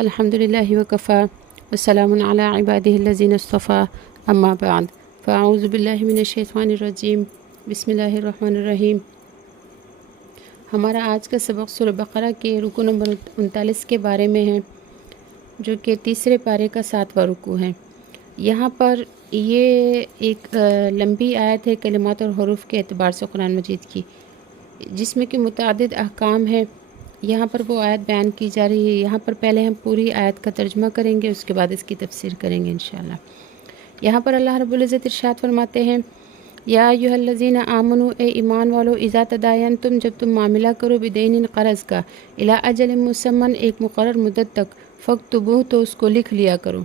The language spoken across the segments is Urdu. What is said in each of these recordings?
الحمدللہ وکفا والسلام علی عبادہ الذین اصطفیٰ اما بعد فاعوذ باللہ من الشیطان الرجیم بسم اللہ الرحمن الرحیم۔ ہمارا آج کا سبق سورہ بقرہ کے رکوع نمبر 39 کے بارے میں ہے، جو کہ تیسرے پارے کا 7واں رکوع ہے۔ یہاں پر یہ ایک لمبی آیت ہے کلمات اور حروف کے اعتبار سے قرآن مجید کی، جس میں کہ متعدد احکام ہیں۔ یہاں پر وہ آیت بیان کی جا رہی ہے۔ یہاں پر پہلے ہم پوری آیت کا ترجمہ کریں گے، اس کے بعد اس کی تفسیر کریں گے انشاءاللہ۔ یہاں پر اللہ رب العزت ارشاد فرماتے ہیں، یا ایھا الذین آمنو، اے ایمان والو، اذا تداینتم، جب تم معاملہ کرو، بدین، قرض کا، الی اجل مسمى، ایک مقرر مدت تک، فاکتبوہ، تو اس کو لکھ لیا کرو،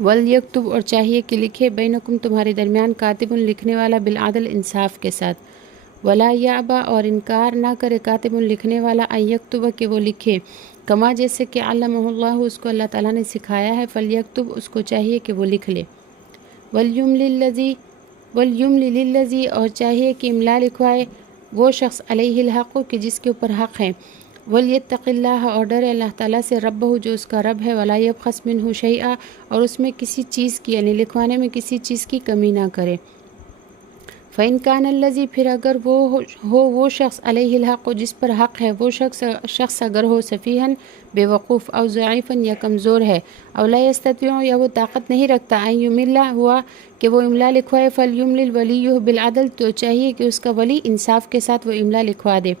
ولیکتب، اور چاہیے کہ لکھے، بینکم، تمہارے درمیان، کاتب، لکھنے والا، بالعدل، انصاف کے ساتھ، ولا یعبا، اور انکار نہ کرے، کاتب، لکھنے والا، ان یکتب، کہ وہ لکھے، کما، جیسے کہ علمہ اللہ، اس کو اللہ تعالیٰ نے سکھایا ہے، فلیکتب، اس کو چاہیے کہ وہ لکھ لے، ولیملل للذی، اور چاہیے کہ املا لکھوائے وہ شخص، علیہ الحق، کہ جس کے اوپر حق ہے، ولیتق اللہ، اور ڈرے اللہ تعالیٰ سے، ربہ، جو اس کا رب ہے، ولا یبخس منہ شیئا، اور اس میں کسی چیز کی، یعنی لکھوانے میں کسی چیز کی کمی نہ کرے۔ فَإِنْ كَانَ الَّذِي، پھر اگر وہ شخص، علیہ الحق، جس پر حق ہے، وہ شخص اگر ہو، سفیہن، بے وقوف، او ضعیفن، یا کمزور ہے، او لا یستطیع، یا وہ طاقت نہیں رکھتا، ان یملا، ہوا کہ وہ املا لکھوائے، فلیملل ولیہ بالعدل، تو چاہیے کہ اس کا ولی انصاف کے ساتھ وہ املا لکھوا دے،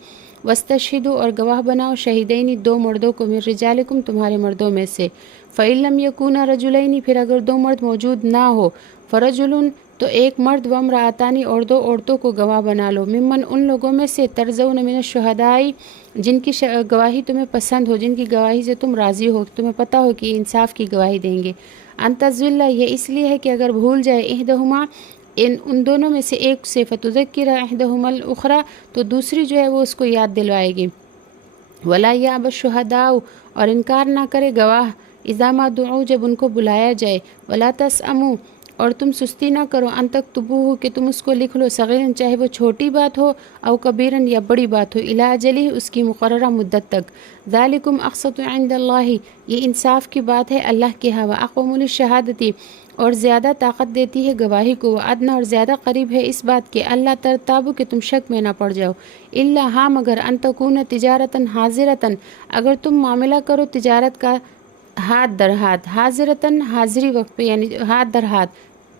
واستشہدوا، اور گواہ بناؤ، شہیدین، دو مردوں کو، من رجالکم، تمہارے مردوں میں سے، فإن لم یکونا رجلین، پھر اگر دو مرد موجود نہ ہو، فرجل، تو ایک مرد، وامرأتان، اور دو عورتوں کو گواہ بنا لو، ممن، ان لوگوں میں سے، ترضون من الشہداء، جن کی گواہی تمہیں پسند ہو، جن کی گواہی سے تم راضی ہو، تمہیں پتہ ہو کہ انصاف کی گواہی دیں گے، ان تضل، یہ اس لیے ہے کہ اگر بھول جائے، احدہما، ان دونوں میں سے ایک سے، فتذکر احدہما الاخری، تو دوسری جو ہے وہ اس کو یاد دلوائے گی، ولا یأبى الشہداء، اور انکار نہ کرے گواہ، اذا ما دعوا، جب ان کو بلایا جائے، ولا تسأموا، اور تم سستی نہ کرو، ان تکتبوہ، کہ تم اس کو لکھ لو، صغیرن، چاہے وہ چھوٹی بات ہو، او کبیرن، یا بڑی بات ہو، الی اجلہ، اس کی مقررہ مدت تک، ذالکم اقسط عند اللہ، یہ انصاف کی بات ہے اللہ کے ہاں، واقوم للشہادۃ، اور زیادہ طاقت دیتی ہے گواہی کو، وادنی، اور زیادہ قریب ہے اس بات کے، اللہ ترتابو، کہ تم شک میں نہ پڑ جاؤ، الا، ہاں مگر، ان تکون تجارتا حاضرتا، اگر تم معاملہ کرو تجارت کا ہاتھ در ہاتھ، حاضرتاً، حاضری وقت پہ، یعنی ہاتھ در ہاتھ،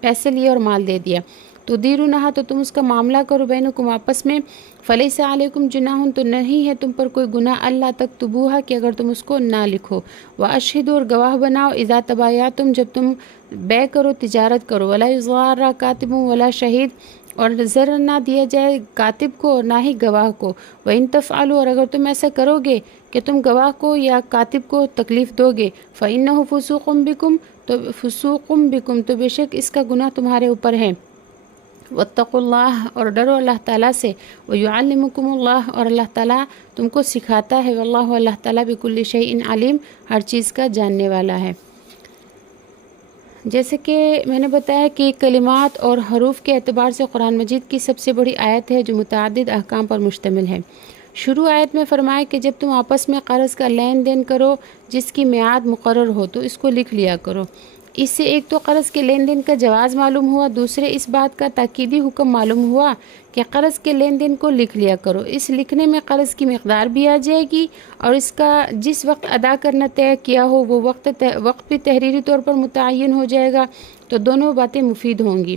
پیسے لیے اور مال دے دیا، تو دیرونہا، تو تم اس کا معاملہ کرو، بینکم، آپس میں، فلیس علیکم جناح، تو نہیں ہے تم پر کوئی گناہ، اللہ تکتبوہا، کہ اگر تم اس کو نہ لکھو، واشہدوا، اور گواہ بناؤ، اذا تبایعتم، جب تم بے کرو، تجارت کرو، ولا یضار کاتب ولا شہید، اور ضرر نہ دیا جائے کاتب کو اور نہ ہی گواہ کو، وَإِن تفعلوا، اور اگر تم ایسا کرو گے کہ تم گواہ کو یا کاتب کو تکلیف دو گے، فإنہ فسوق بکم، تو بے شک اس کا گناہ تمہارے اوپر ہے، واتقوا اللہ، اور ڈرو اللہ تعالیٰ سے، ویعلمکم اللہ، اور اللہ تعالیٰ تم کو سکھاتا ہے، واللہ، اللہ تعالیٰ، بکل شیء علیم، ہر چیز کا جاننے والا ہے۔ جیسے کہ میں نے بتایا کہ کلمات اور حروف کے اعتبار سے قرآن مجید کی سب سے بڑی آیت ہے، جو متعدد احکام پر مشتمل ہے۔ شروع آیت میں فرمایا کہ جب تم آپس میں قرض کا لین دین کرو جس کی میعاد مقرر ہو، تو اس کو لکھ لیا کرو۔ اس سے ایک تو قرض کے لین دین کا جواز معلوم ہوا، دوسرے اس بات کا تاکیدی حکم معلوم ہوا کہ قرض کے لین دین کو لکھ لیا کرو۔ اس لکھنے میں قرض کی مقدار بھی آ جائے گی، اور اس کا جس وقت ادا کرنا طے کیا ہو وہ وقت بھی تحریری طور پر متعین ہو جائے گا، تو دونوں باتیں مفید ہوں گی۔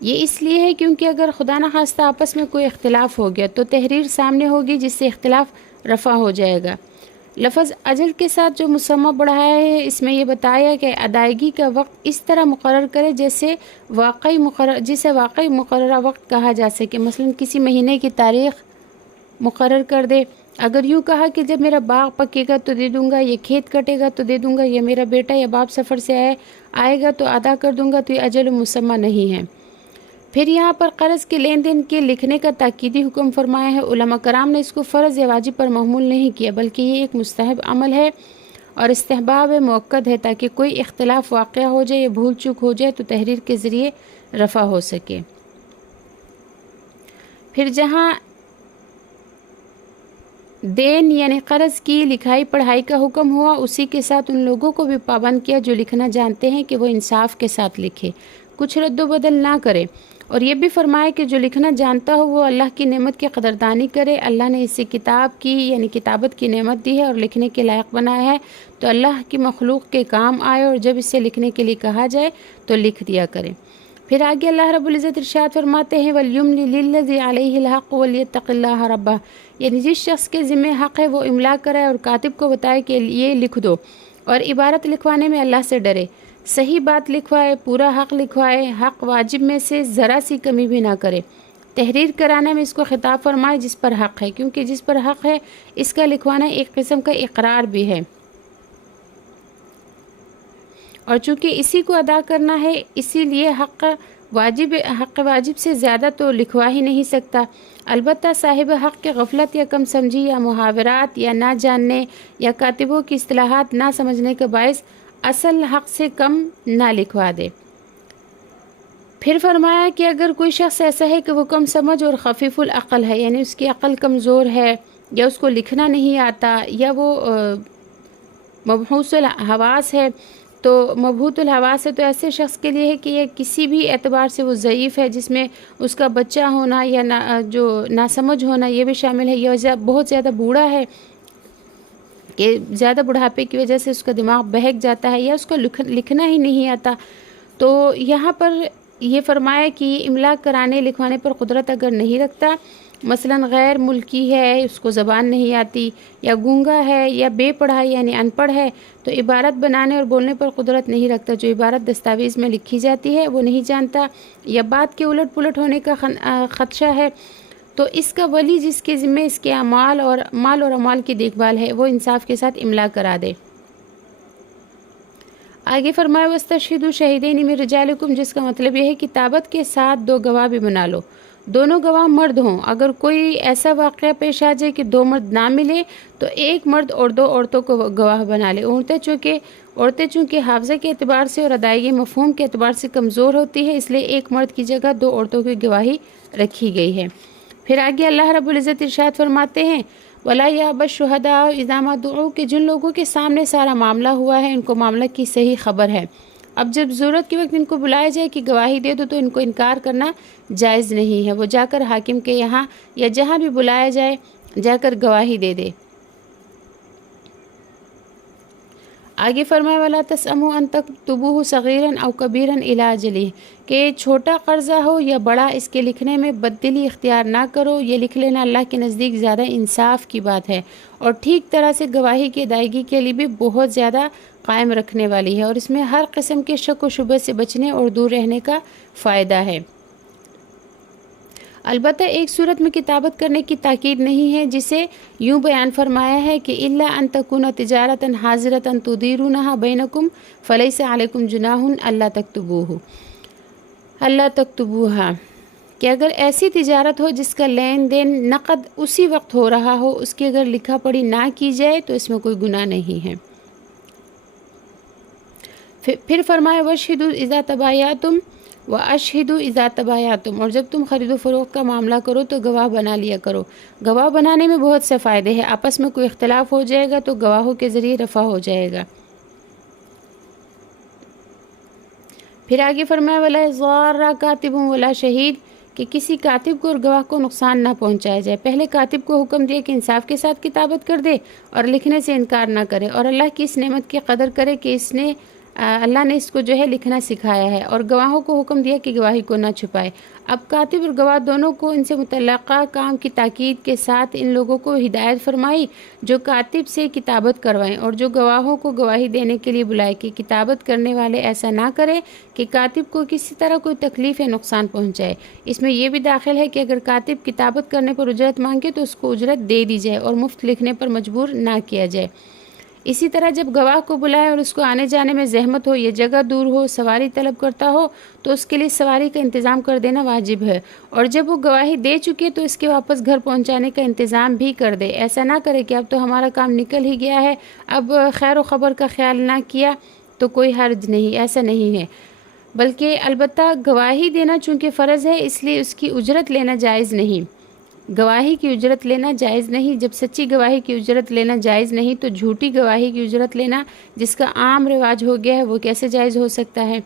یہ اس لیے ہے کیونکہ اگر خدا نخواستہ آپس میں کوئی اختلاف ہو گیا تو تحریر سامنے ہوگی، جس سے اختلاف رفع ہو جائے گا۔ لفظ اجل کے ساتھ جو مسمہ بڑھایا ہے، اس میں یہ بتایا کہ ادائیگی کا وقت اس طرح مقرر کرے جسے واقعی مقررہ وقت کہا جا سکے، مثلا کسی مہینے کی تاریخ مقرر کر دے۔ اگر یوں کہا کہ جب میرا باغ پکے گا تو دے دوں گا، یہ کھیت کٹے گا تو دے دوں گا، یا میرا بیٹا یا باپ سفر سے آئے گا تو ادا کر دوں گا، تو یہ اجل مسمہ نہیں ہے۔ پھر یہاں پر قرض کے لین دین کے لکھنے کا تاکیدی حکم فرمایا ہے۔ علماء کرام نے اس کو فرض یا واجب پر محمول نہیں کیا، بلکہ یہ ایک مستحب عمل ہے اور استحباب مؤکد ہے، تاکہ کوئی اختلاف واقع ہو جائے یا بھول چوک ہو جائے تو تحریر کے ذریعے رفع ہو سکے۔ پھر جہاں دین یعنی قرض کی لکھائی پڑھائی کا حکم ہوا، اسی کے ساتھ ان لوگوں کو بھی پابند کیا جو لکھنا جانتے ہیں کہ وہ انصاف کے ساتھ لکھے، کچھ رد و بدل نہ کرے، اور یہ بھی فرمایا کہ جو لکھنا جانتا ہو وہ اللہ کی نعمت کی قدردانی کرے۔ اللہ نے اسے کتاب کی یعنی کتابت کی نعمت دی ہے اور لکھنے کے لائق بنایا ہے، تو اللہ کی مخلوق کے کام آئے، اور جب اسے لکھنے کے لیے کہا جائے تو لکھ دیا کرے۔ پھر آگے اللہ رب العزت ارشاد فرماتے ہیں وَلْيُمْلِ لِلَّذِي عَلَيْهِ الْحَقُّ وَلْيَتَّقِ اللَّهَ رَبَّهُ، یعنی جس شخص کے ذمہ حق ہے وہ املا کرے اور کاتب کو بتائے کہ یہ لکھ دو، اور عبارت لکھوانے میں اللہ سے ڈرے، صحیح بات لکھوائے، پورا حق لکھوائے، حق واجب میں سے ذرا سی کمی بھی نہ کرے۔ تحریر کرانے میں اس کو خطاب فرمائے جس پر حق ہے، کیونکہ جس پر حق ہے اس کا لکھوانا ایک قسم کا اقرار بھی ہے، اور چونکہ اسی کو ادا کرنا ہے اسی لیے حق واجب سے زیادہ تو لکھوا ہی نہیں سکتا۔ البتہ صاحب حق کے غفلت یا کم سمجھی یا محاورات یا نہ جاننے یا کاتبوں کی اصطلاحات نہ سمجھنے کا باعث اصل حق سے کم نہ لکھوا دے۔ پھر فرمایا کہ اگر کوئی شخص ایسا ہے کہ وہ کم سمجھ اور خفیف العقل ہے، یعنی اس کی عقل کمزور ہے یا اس کو لکھنا نہیں آتا یا وہ مبہوث الحواس ہے، تو مبہوت الحواس ہے تو ایسے شخص کے لیے ہے کہ یہ کسی بھی اعتبار سے وہ ضعیف ہے، جس میں اس کا بچہ ہونا یا جو ناسمجھ ہونا یہ بھی شامل ہے، یا بہت زیادہ بوڑھا ہے کہ زیادہ بڑھاپے کی وجہ سے اس کا دماغ بہک جاتا ہے یا اس کو لکھنا ہی نہیں آتا۔ تو یہاں پر یہ فرمایا کہ املا کرانے لکھوانے پر قدرت اگر نہیں رکھتا، مثلا غیر ملکی ہے، اس کو زبان نہیں آتی، یا گونگا ہے یا بے پڑھا یعنی ان پڑھ ہے، تو عبارت بنانے اور بولنے پر قدرت نہیں رکھتا، جو عبارت دستاویز میں لکھی جاتی ہے وہ نہیں جانتا، یا بات کے الٹ پلٹ ہونے کا خدشہ ہے، تو اس کا ولی جس کے ذمہ اس کے مال اور اموال کی دیکھ بھال ہے وہ انصاف کے ساتھ املا کرا دے۔ آگے فرمایا وَاسْتَشْهِدُوا شَهِدَيْنِ مِن رِجَالِكُمْ، جس کا مطلب یہ ہے کتابت کے ساتھ 2 گواہ بھی بنا لو، دونوں گواہ مرد ہوں۔ اگر کوئی ایسا واقعہ پیش آ جائے کہ 2 مرد نہ ملے تو 1 مرد اور 2 عورتوں کو گواہ بنا لے۔ عورتیں چونکہ حافظہ کے اعتبار سے اور ادائیگی مفہوم کے اعتبار سے کمزور ہوتی ہے، اس لیے 1 مرد کی جگہ 2 عورتوں کی گواہی رکھی گئی ہے۔ پھر آگے اللہ رب العزت ارشاد فرماتے ہیں وَلَا يَأْبَ الشُّهَدَاءُ إِذَا مَا دُعُوا، کہ جن لوگوں کے سامنے سارا معاملہ ہوا ہے ان کو معاملہ کی صحیح خبر ہے، اب جب ضرورت کے وقت ان کو بلایا جائے کہ گواہی دے دو تو ان کو انکار کرنا جائز نہیں ہے، وہ جا کر حاکم کے یہاں یا جہاں بھی بلایا جائے جا کر گواہی دے دے۔ آگے فرمایا وَلَا تَسْأَمُوا أَن تَكْتُبُوهُ صَغِيرًا أَوْ كَبِيرًا إِلَىٰ أَجَلِهِ، کہ چھوٹا قرضہ ہو یا بڑا اس کے لکھنے میں بددلی اختیار نہ کرو، یہ لکھ لینا اللہ کے نزدیک زیادہ انصاف کی بات ہے، اور ٹھیک طرح سے گواہی کی ادائیگی کے لیے بھی بہت زیادہ قائم رکھنے والی ہے، اور اس میں ہر قسم کے شک و شبہ سے بچنے اور دور رہنے کا فائدہ ہے۔ البتہ ایک صورت میں کتابت کرنے کی تاکید نہیں ہے، جسے یوں بیان فرمایا ہے کہ إِلَّا أَن تَكُونَ تِجَارَةً حَاضِرَةً تُدِيرُونَهَا بَيْنَكُمْ فَلَيْسَ عَلَيْكُمْ جُنَاحٌ أَلَّا تَكْتُبُوهَا، کہ اگر ایسی تجارت ہو جس کا لین دین نقد اسی وقت ہو رہا ہو، اس کی اگر لکھا پڑھی نہ کی جائے تو اس میں کوئی گناہ نہیں ہے۔ پھر فرمایا وَاشْهِدُوا إِذَا تَبَايَعْتُمْ وَأَشْهِدُوا إِذَا تَبَايَعْتُمْ، اور جب تم خرید و فروخت کا معاملہ کرو تو گواہ بنا لیا کرو۔ گواہ بنانے میں بہت سے فائدے ہیں، آپس میں کوئی اختلاف ہو جائے گا تو گواہوں کے ذریعے رفع ہو جائے گا۔ پھر آگے فرمایا وَلَا يَضَارَّ كَاتِبٌ وَلَا شَهِيدٌ، کہ کسی کاتب کو اور گواہ کو نقصان نہ پہنچایا جائے۔ پہلے کاتب کو حکم دیا کہ انصاف کے ساتھ کتابت کر دے اور لکھنے سے انکار نہ کرے، اور اللہ کی اس نعمت کی قدر کرے کہ اللہ نے اس کو جو ہے لکھنا سکھایا ہے، اور گواہوں کو حکم دیا کہ گواہی کو نہ چھپائے۔ اب کاتب اور گواہ دونوں کو ان سے متعلقہ کام کی تاکید کے ساتھ ان لوگوں کو ہدایت فرمائی جو کاتب سے کتابت کروائیں، اور جو گواہوں کو گواہی دینے کے لیے بلائے کہ کتابت کرنے والے ایسا نہ کرے کہ کاتب کو کسی طرح کوئی تکلیف یا نقصان پہنچائے۔ اس میں یہ بھی داخل ہے کہ اگر کاتب کتابت کرنے پر اجرت مانگے تو اس کو اجرت دے دی جائے اور مفت لکھنے پر مجبور نہ کیا جائے۔ اسی طرح جب گواہ کو بلائے اور اس کو آنے جانے میں زحمت ہو، یہ جگہ دور ہو، سواری طلب کرتا ہو تو اس کے لیے سواری کا انتظام کر دینا واجب ہے، اور جب وہ گواہی دے چکے تو اس کے واپس گھر پہنچانے کا انتظام بھی کر دے۔ ایسا نہ کرے کہ اب تو ہمارا کام نکل ہی گیا ہے، اب خیر و خبر کا خیال نہ کیا تو کوئی حرج نہیں، ایسا نہیں ہے، بلکہ البتہ گواہی دینا چونکہ فرض ہے اس لیے اس کی اجرت لینا جائز نہیں۔ گواہی کی اجرت لینا جائز نہیں۔ جب سچی گواہی کی اجرت لینا جائز نہیں تو جھوٹی گواہی کی اجرت لینا جس کا عام رواج ہو گیا ہے وہ کیسے جائز ہو سکتا ہے؟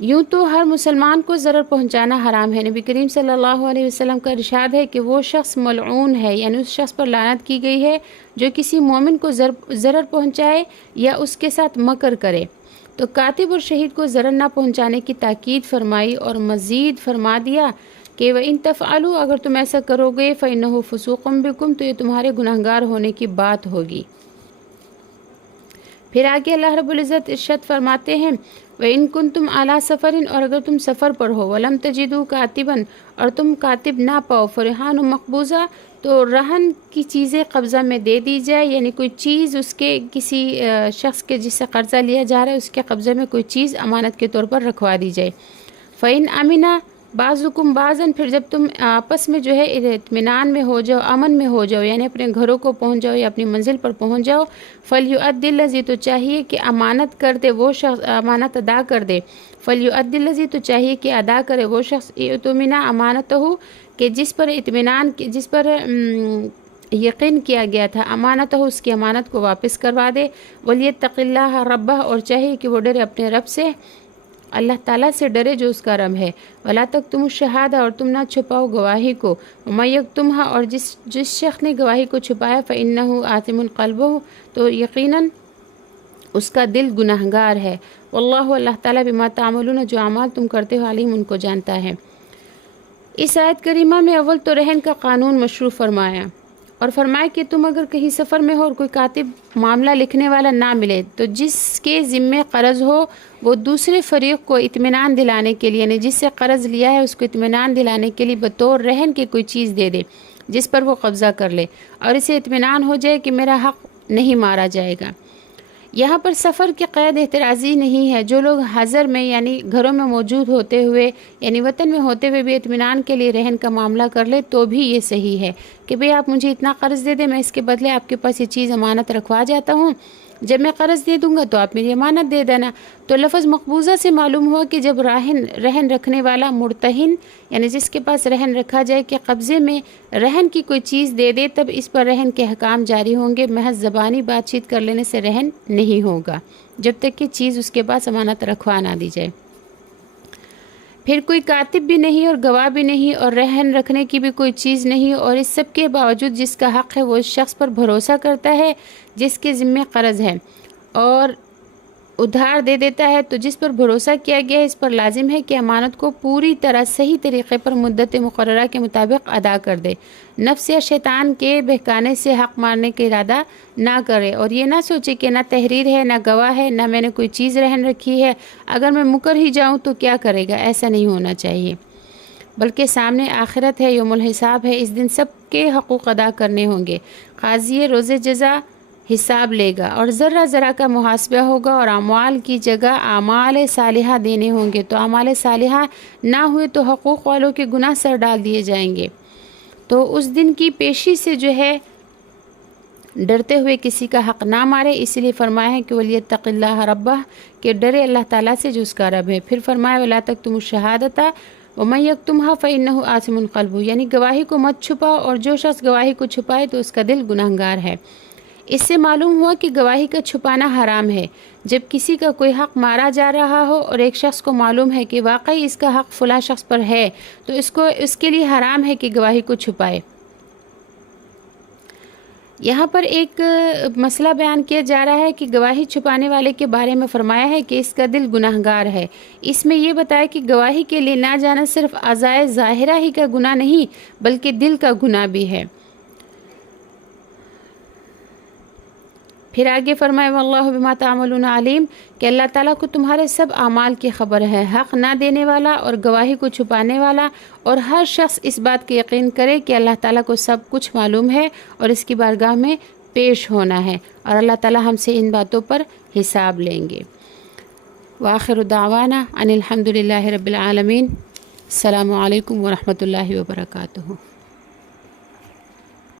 یوں تو ہر مسلمان کو ضرر پہنچانا حرام ہے۔ نبی کریم صلی اللہ علیہ وسلم کا ارشاد ہے کہ وہ شخص ملعون ہے، یعنی اس شخص پر لعنت کی گئی ہے جو کسی مومن کو ضرر پہنچائے یا اس کے ساتھ مکر کرے۔ تو کاتب اور شہید کو ضرر نہ پہنچانے کی تاکید فرمائی اور مزید فرما دیا کہ وَإِن تَفْعَلُوا، اگر تم ایسا کرو گے فَإِنَّهُ فُسُوقٌ بِكُمْ، تو یہ تمہارے گناہگار ہونے کی بات ہوگی۔ پھر آگے اللہ رب العزت ارشاد فرماتے ہیں وَإِن كُنتُمْ عَلَىٰ سَفَرٍ، اور اگر تم سفر پر ہو، وَلَمْ تَجِدُوا كَاتِبًا، اور تم کاتب نہ پاؤ، فَرِحَانٌ مَقْبُوضَةٌ، تو رہن کی چیزیں قبضہ میں دے دی جائے، یعنی کوئی چیز اس کے کسی شخص کے جس سے قرضہ لیا جا رہا ہے اس کے قبضے میں کوئی چیز امانت کے طور پر رکھوا دی جائے۔ فَإِنْ أَمِنَ بعضکم بعضاً، پھر جب تم آپس میں جو ہے اطمینان میں ہو جاؤ، امن میں ہو جاؤ، یعنی اپنے گھروں کو پہنچ جاؤ یا اپنی منزل پر پہنچ جاؤ، فَلْيُؤَدِّ الَّذِي، تو چاہیے کہ امانت کر دے وہ شخص، امانت ادا کر دے، فَلْيُؤَدِّ الَّذِي، تو چاہیے کہ ادا کرے وہ شخص، اؤتمن امانتہ، کہ جس پر اطمینان، جس پر یقین کیا گیا تھا، امانت ہو، اس کی امانت کو واپس کروا دے، وَلْيَتَّقِ اللَّهَ رَبَّهُ، اور چاہیے کہ وہ ڈرے اپنے رب سے، اللہ تعالیٰ سے ڈرے جو اس کا رب ہے، وَلَا تَكْتُمُوا الشَّهَادَةَ، اور تم نہ چھپاؤ گواہی کو، وَمَن يَكْتُمْهَا، اور جس شخص نے گواہی کو چھپایا، فَإِنَّهُ آثِمٌ قَلْبُهُ، تو یقیناً اس کا دل گناہگار ہے، واللہ، اللہ تعالیٰ بما تعملون، جو اعمال تم کرتے ہو، علیم، ان کو جانتا ہے۔ اس آیت کریمہ میں اول تو رہن کا قانون مشروع فرمایا اور فرمایا کہ تم اگر کہیں سفر میں ہو اور کوئی کاتب معاملہ لکھنے والا نہ ملے تو جس کے ذمے قرض ہو وہ دوسرے فریق کو اطمینان دلانے کے لیے، یعنی جس سے قرض لیا ہے اس کو اطمینان دلانے کے لیے بطور رہن کی کوئی چیز دے دے جس پر وہ قبضہ کر لے، اور اسے اطمینان ہو جائے کہ میرا حق نہیں مارا جائے گا۔ یہاں پر سفر کی قید احترازی نہیں ہے، جو لوگ حضر میں یعنی گھروں میں موجود ہوتے ہوئے یعنی وطن میں ہوتے ہوئے بھی اطمینان کے لیے رہن کا معاملہ کر لے تو بھی یہ صحیح ہے کہ بھئی آپ مجھے اتنا قرض دے دیں، میں اس کے بدلے آپ کے پاس یہ چیز امانت رکھوا جاتا ہوں، جب میں قرض دے دوں گا تو آپ میری امانت دے دینا۔ تو لفظ مقبوضہ سے معلوم ہوا کہ جب رہن رکھنے والا مرتہن یعنی جس کے پاس رہن رکھا جائے کہ قبضے میں رہن کی کوئی چیز دے دے تب اس پر رہن کے حکام جاری ہوں گے، محض زبانی بات چیت کر لینے سے رہن نہیں ہوگا جب تک کہ چیز اس کے پاس امانت رکھوا نہ دی جائے۔ پھر کوئی کاتب بھی نہیں اور گواہ بھی نہیں اور رہن رکھنے کی بھی کوئی چیز نہیں، اور اس سب کے باوجود جس کا حق ہے وہ اس شخص پر بھروسہ کرتا ہے جس کے ذمے قرض ہے اور ادھار دے دیتا ہے، تو جس پر بھروسہ کیا گیا ہے اس پر لازم ہے کہ امانت کو پوری طرح صحیح طریقے پر مدت مقررہ کے مطابق ادا کر دے، نفس یا شیطان کے بہکانے سے حق مارنے کا ارادہ نہ کرے، اور یہ نہ سوچے کہ نہ تحریر ہے، نہ گواہ ہے، نہ میں نے کوئی چیز رہن رکھی ہے، اگر میں مکر ہی جاؤں تو کیا کرے گا، ایسا نہیں ہونا چاہیے، بلکہ سامنے آخرت ہے، یوم الحساب ہے، اس دن سب کے حقوق ادا کرنے ہوں گے، قاضی روز جزا حساب لے گا اور ذرہ ذرہ کا محاسبہ ہوگا، اور اعمال کی جگہ اعمال صالحہ دینے ہوں گے، تو اعمال صالحہ نہ ہوئے تو حقوق والوں کے گناہ سر ڈال دیے جائیں گے۔ تو اس دن کی پیشی سے جو ہے ڈرتے ہوئے کسی کا حق نہ مارے، اس لیے فرمایا ہے کہ وَلْيَتَّقِ اللَّهَ رَبَّهُ، کہ ڈرے اللہ تعالیٰ سے جو اس کا رب ہے۔ پھر فرمایا وَلَا تَكْتُمُوا الشَّهَادَةَ وَمَن يَكْتُمْهَا فَإِنَّهُ آثِمٌ قَلْبُهُ، یعنی گواہی کو مت چھپاؤ، اور جو شخص گواہی کو چھپائے تو اس کا دل گناہگار ہے۔ اس سے معلوم ہوا کہ گواہی کا چھپانا حرام ہے۔ جب کسی کا کوئی حق مارا جا رہا ہو اور ایک شخص کو معلوم ہے کہ واقعی اس کا حق فلاں شخص پر ہے تو اس کے لیے حرام ہے کہ گواہی کو چھپائے۔ یہاں پر ایک مسئلہ بیان کیا جا رہا ہے کہ گواہی چھپانے والے کے بارے میں فرمایا ہے کہ اس کا دل گناہگار ہے۔ اس میں یہ بتایا کہ گواہی کے لیے نہ جانا صرف اعضائے ظاہرہ ہی کا گناہ نہیں بلکہ دل کا گناہ بھی ہے۔ پھر آگے فرمائے واللہ بما تعملون علیم، کہ اللہ تعالیٰ کو تمہارے سب اعمال کی خبر ہے۔ حق نہ دینے والا اور گواہی کو چھپانے والا اور ہر شخص اس بات کا یقین کرے کہ اللہ تعالیٰ کو سب کچھ معلوم ہے اور اس کی بارگاہ میں پیش ہونا ہے، اور اللہ تعالیٰ ہم سے ان باتوں پر حساب لیں گے۔ وآخر دعوانا ان الحمد للہ رب العالمین۔ السلام علیکم ورحمۃ اللہ وبرکاتہ۔